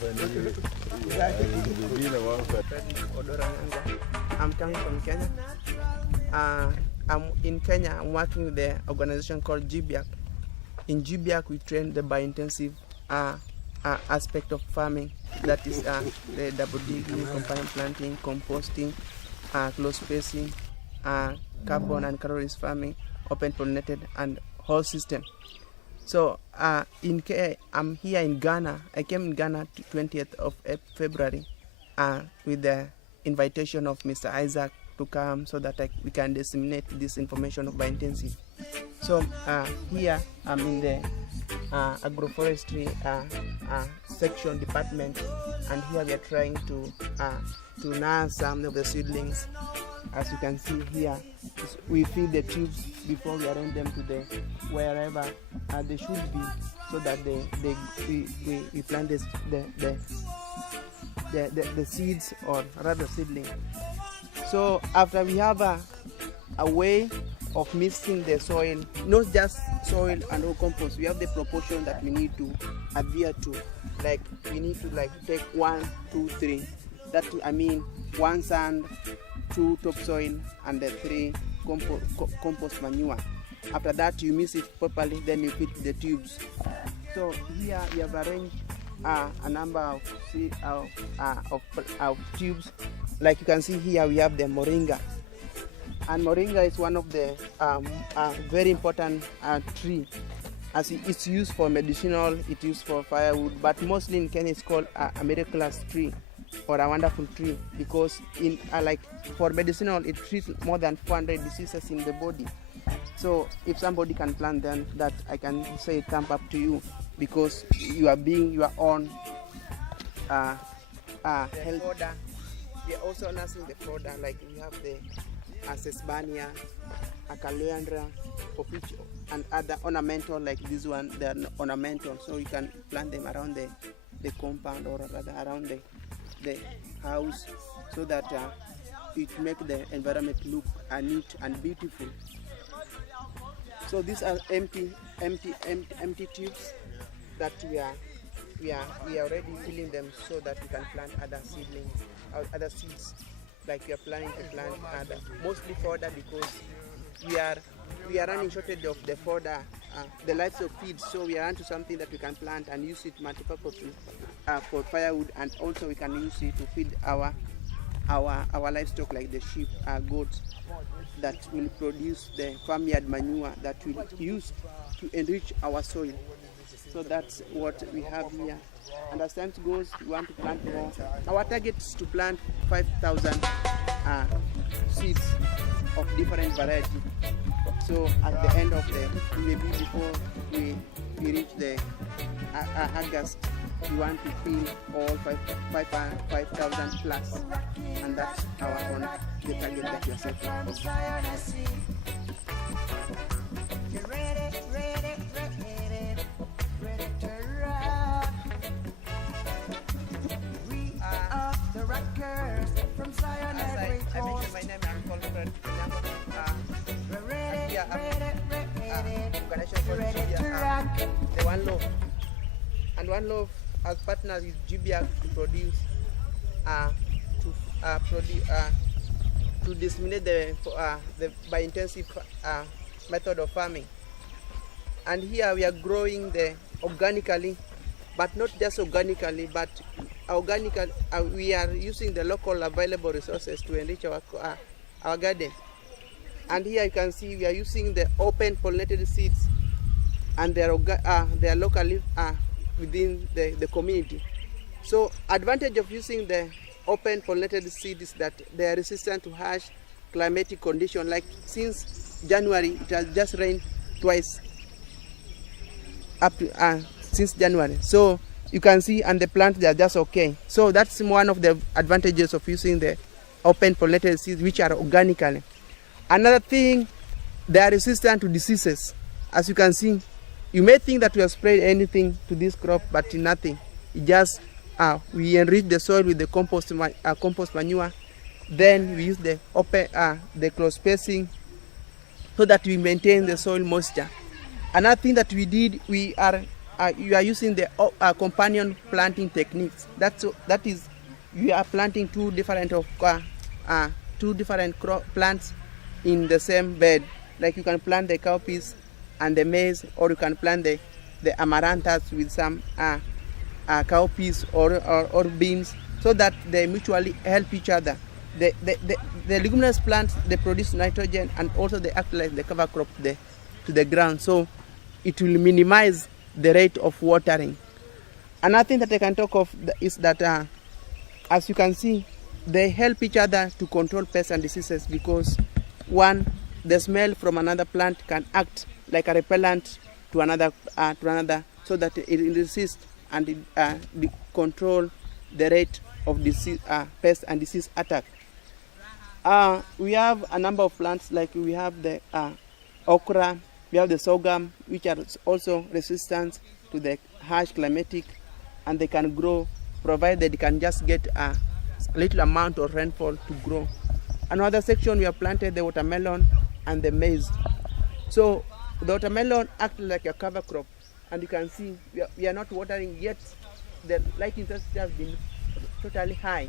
I'm coming from Kenya. I'm in Kenya. I'm working with the organization called GBIAC. In GBIAC, we train the biointensive aspect of farming. That is the double digging, companion planting, composting, close spacing, carbon and calories farming, open pollinated, and whole system. So I'm here in Ghana. I came in Ghana 20th of February with the invitation of Mr. Isaac to come so that we can disseminate this information of biointensive. So here I'm in the agroforestry section department, and here we are trying to nurse some of the seedlings. As you can see here, we fill the tubes before we arrange them to the wherever they should be, so that we plant the seeds, or rather seedling. So after we have a way of mixing the soil, not just soil and raw compost, we have the proportion that we need to adhere to. Like we need to take 1, 2, 3. That I mean 1 sand, 2 topsoil, and the 3 compost manure. After that, you mix it properly, then you put the tubes. So here we have arranged a number of tubes. Like you can see here, we have the moringa, and moringa is one of the very important tree, as it's used for medicinal, it's used for firewood, but mostly in Kenya it's called a miraculous tree, or a wonderful tree, because in for medicinal it treats more than 400 diseases in the body. So if somebody can plant them, that I can say thumb up to you, because you are being your own health. We are also nursing the fodder, like we have the sesbania, calandra, and other ornamental, like this one, they are ornamental, so you can plant them around the compound, or rather around the house, so that it makes the environment look neat and beautiful. So these are empty tubes that we are already filling them, so that we can plant other seedlings, other seeds. Like we are planning to plant other, mostly fodder, because we are running shortage of the fodder, the livestock feed. So we are onto something that we can plant and use it multi-purpose for firewood, and also we can use it to feed our livestock, like the sheep, goats, that will produce the farmyard manure that will use to enrich our soil. So that's what we have here. And as time goes, we want to plant more. Our target is to plant 5,000 seeds of different variety. So at the end of maybe before we reach the August, we want to fill all 5,000 plus, and that's the target that we are setting. My name is Alfred. The One Loaf, and One Loaf has partnered with GBIAC to produce to disseminate the biointensive method of farming. And here we are growing organically, but not just organically, but organically. We are using the local available resources to enrich our garden. And here you can see we are using the open pollinated seeds, and they are locally within the community. So advantage of using the open pollinated seeds is that they are resistant to harsh climatic conditions. Like since January, it has just rained twice up to, since January. So you can see, and the plants, they are just okay. So that's one of the advantages of using the open pollinated seeds, which are organically. Another thing, they are resistant to diseases. As you can see, you may think that we have sprayed anything to this crop, but nothing. It just we enrich the soil with the compost manure. Then we use the close spacing, so that we maintain the soil moisture. Another thing that we did, we are you are using the companion planting techniques. That is, you are planting two different plants in the same bed. Like you can plant the cowpeas and the maize, or you can plant the amaranthus with some cowpeas or beans, so that they mutually help each other. The leguminous plants, they produce nitrogen, and also they act like the cover crop to the ground, so it will minimize the rate of watering. Another thing that I can talk of is that as you can see, they help each other to control pests and diseases, because one, the smell from another plant can act like a repellent to another, so that it resists and control the rate of disease, pest and disease attack. We have a number of plants, like we have the okra, we have the sorghum, which are also resistant to the harsh climatic, and they can grow provided they can just get a little amount of rainfall to grow. Another section, we have planted the watermelon and the maize. So the watermelon acts like a cover crop, and you can see we are not watering yet. The light intensity has been totally high,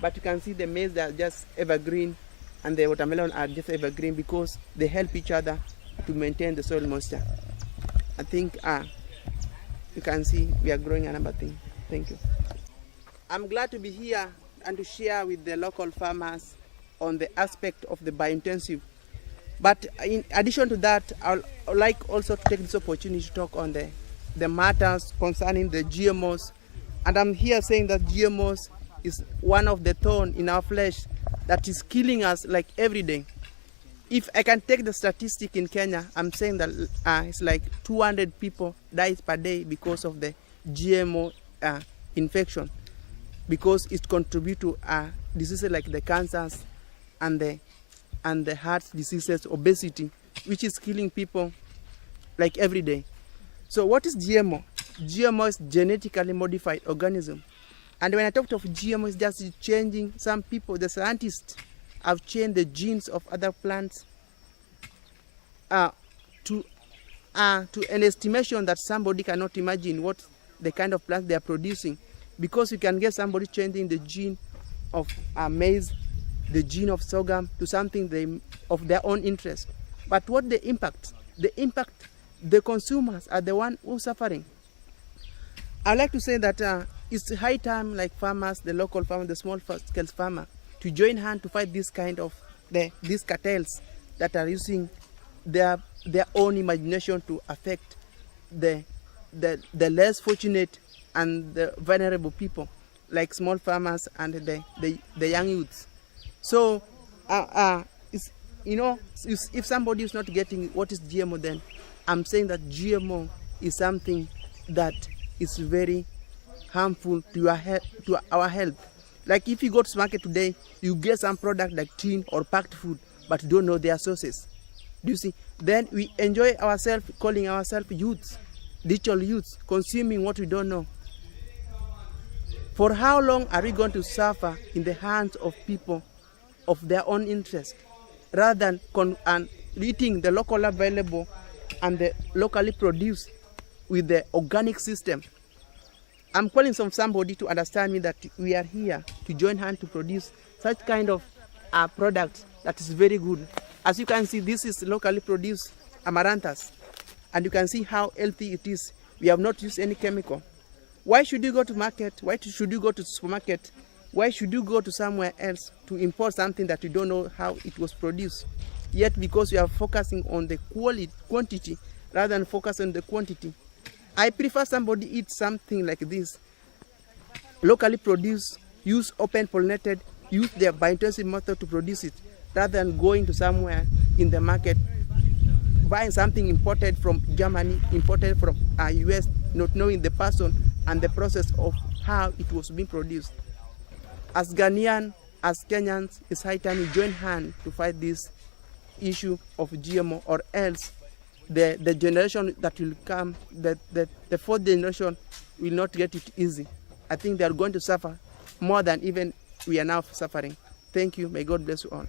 but you can see the maize, they are just evergreen, and the watermelon are just evergreen, because they help each other to maintain the soil moisture. I think you can see we are growing another thing. Thank you. I'm glad to be here and to share with the local farmers on the aspect of the biointensive. But in addition to that, I would like also to take this opportunity to talk on the matters concerning the GMOs. And I'm here saying that GMOs is one of the thorns in our flesh that is killing us like every day. If I can take the statistic in Kenya, I'm saying that it's like 200 people die per day because of the GMO infection, because it contributes to diseases like the cancers and the heart diseases, obesity, which is killing people like every day. So what is GMO? GMO is genetically modified organism. And when I talked of GMO, it's just changing some people, the scientists have changed the genes of other plants to an estimation that somebody cannot imagine what the kind of plants they are producing, because you can get somebody changing the gene of maize, the gene of sorghum, to something of their own interest. But what the impact? The consumers are the one who are suffering. I like to say that it's high time, like farmers, the local farmers, the small scale farmer, to join hand to fight this kind of these cartels that are using their own imagination to affect the less fortunate and the vulnerable people, like small farmers and the young youths. So, if somebody is not getting what is GMO, then I'm saying that GMO is something that is very harmful to our health. Like if you go to market today, you get some product like tin or packed food, but you don't know their sources. Do you see? Then we enjoy ourselves, calling ourselves youths, digital youths, consuming what we don't know. For how long are we going to suffer in the hands of people of their own interest, rather than eating the local available and the locally produced with the organic system? I'm calling somebody to understand me that we are here to join hands to produce such kind of product that is very good. As you can see, this is locally produced amaranthus, and you can see how healthy it is. We have not used any chemical. Why should you go to market? Why should you go to supermarket? Why should you go to somewhere else to import something that you don't know how it was produced? Yet because you are focusing on the quantity rather than focus on the quantity. I prefer somebody eat something like this, locally produced, use open pollinated, use their biointensive method to produce it, rather than going to somewhere in the market, buying something imported from Germany, imported from US, not knowing the person and the process of how it was being produced. As Ghanaian, as Kenyans, it's high time we join hands to fight this issue of GMO, or else the generation that will come, the fourth generation, will not get it easy. I think they are going to suffer more than even we are now suffering. Thank you. May God bless you all.